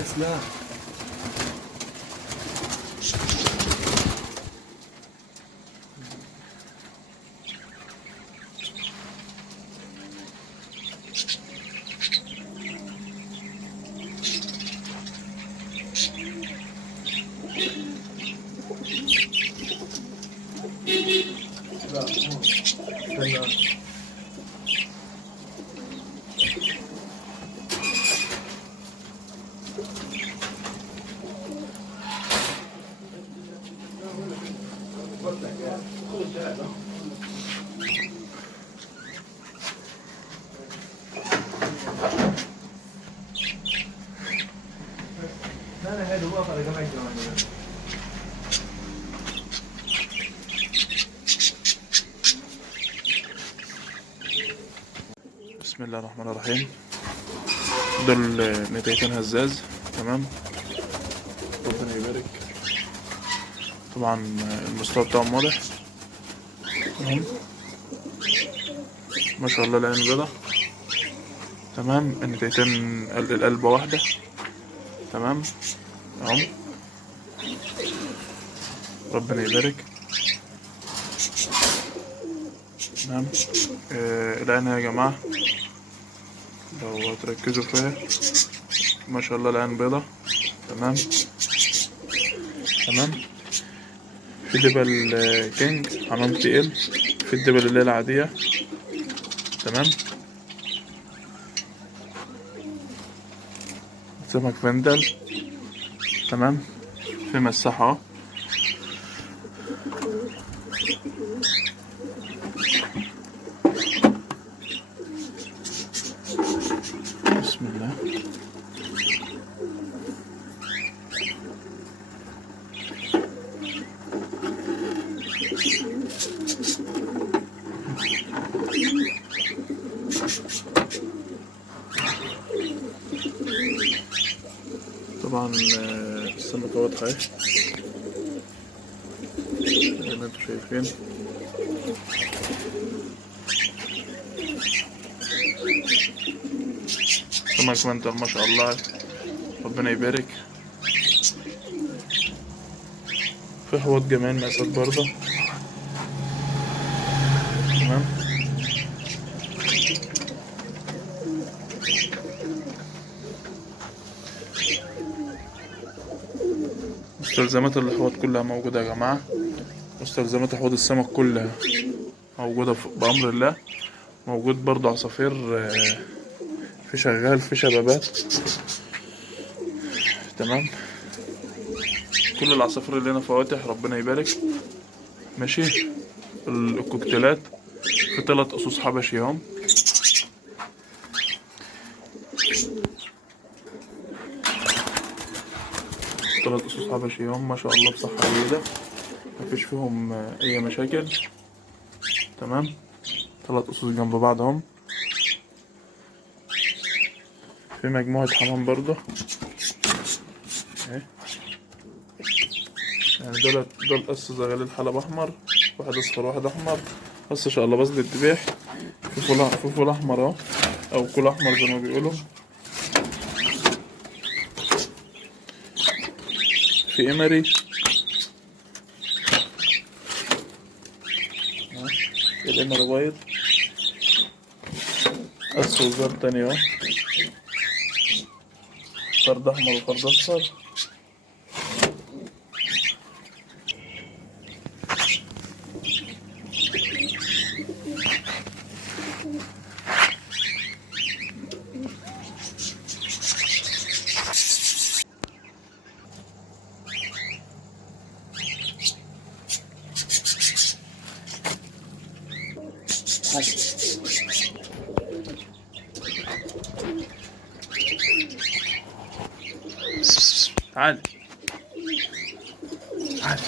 اسلام. بسم الله الرحمن الرحيم. دول نتايتين هزاز. تمام، ربنا يبارك. طبعا المستوى بتاعهم واضح. تمام، ما شاء الله العين بيضة. تمام، النتايتين القلبة واحدة. تمام اهو، ربنا يبارك. تمام، العين يا جماعة لو تركزوا فيها ما شاء الله العين بيضة. تمام تمام. في دبل كينج حمام تقيل، في الدبل اللي هي العادية. تمام، سمك فندل. تمام، في مساحة اهو. بسم الله. طبعا السمكة واضحة اهي زي ما انتوا شايفين. سمك فندل ما شاء الله، ربنا يبارك. في حوض جمال مقاسات برضه. تمام، مستلزمات الحوض كلها موجودة يا جماعة. مستلزمات حوض السمك كلها موجودة بأمر الله. موجود برضه عصافير، في شغال، في شبابات. تمام، كل العصافير اللي هنا فواتح، ربنا يبارك. ماشي، الكوكتيلات في 3 قصوص حبشي اهم. ثلاث قصوص حبشي اهم ما شاء الله بصحة جيدة، مفيش فيهم اي مشاكل. تمام، 3 قصوص جنب بعض اهم. في مجموعة حمام برضه اهي، يعني دول قص زغاليل حلب احمر، واحد اصفر واحد احمر. بس ان شاء الله بس للذبيح. في فول احمر اهو، او كل احمر زي ما بيقولوا. في امري، الامري بايض، قص وزار تاني اهو، فرد احمر وفرد اصفر. تعال تعال.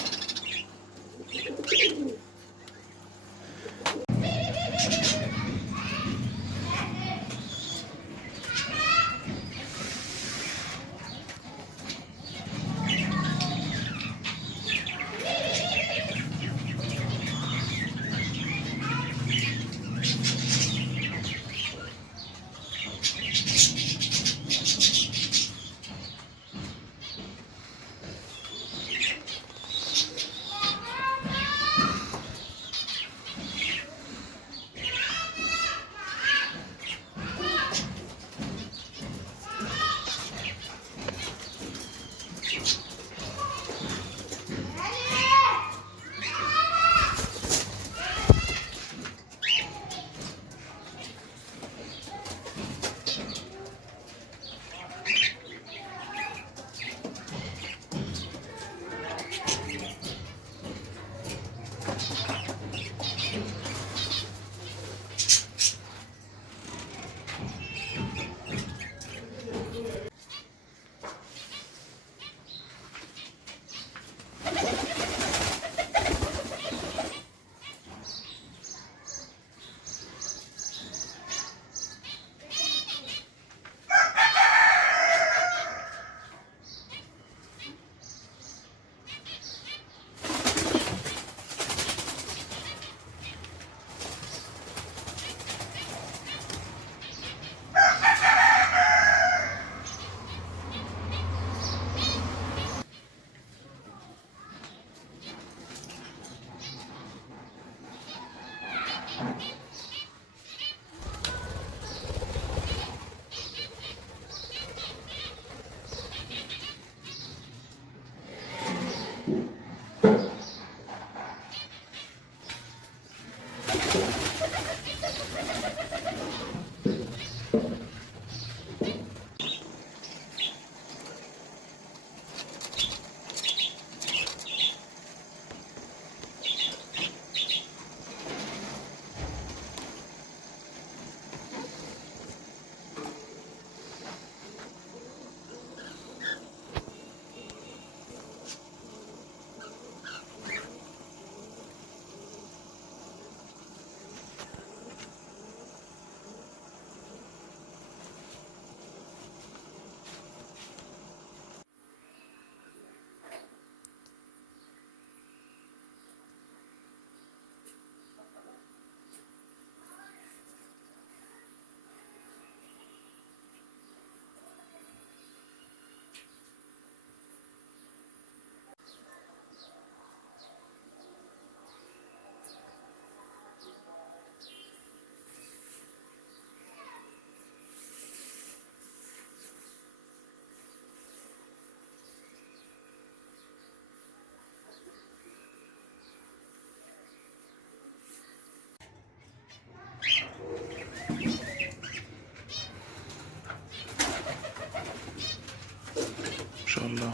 الله.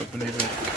ربنا يبارك.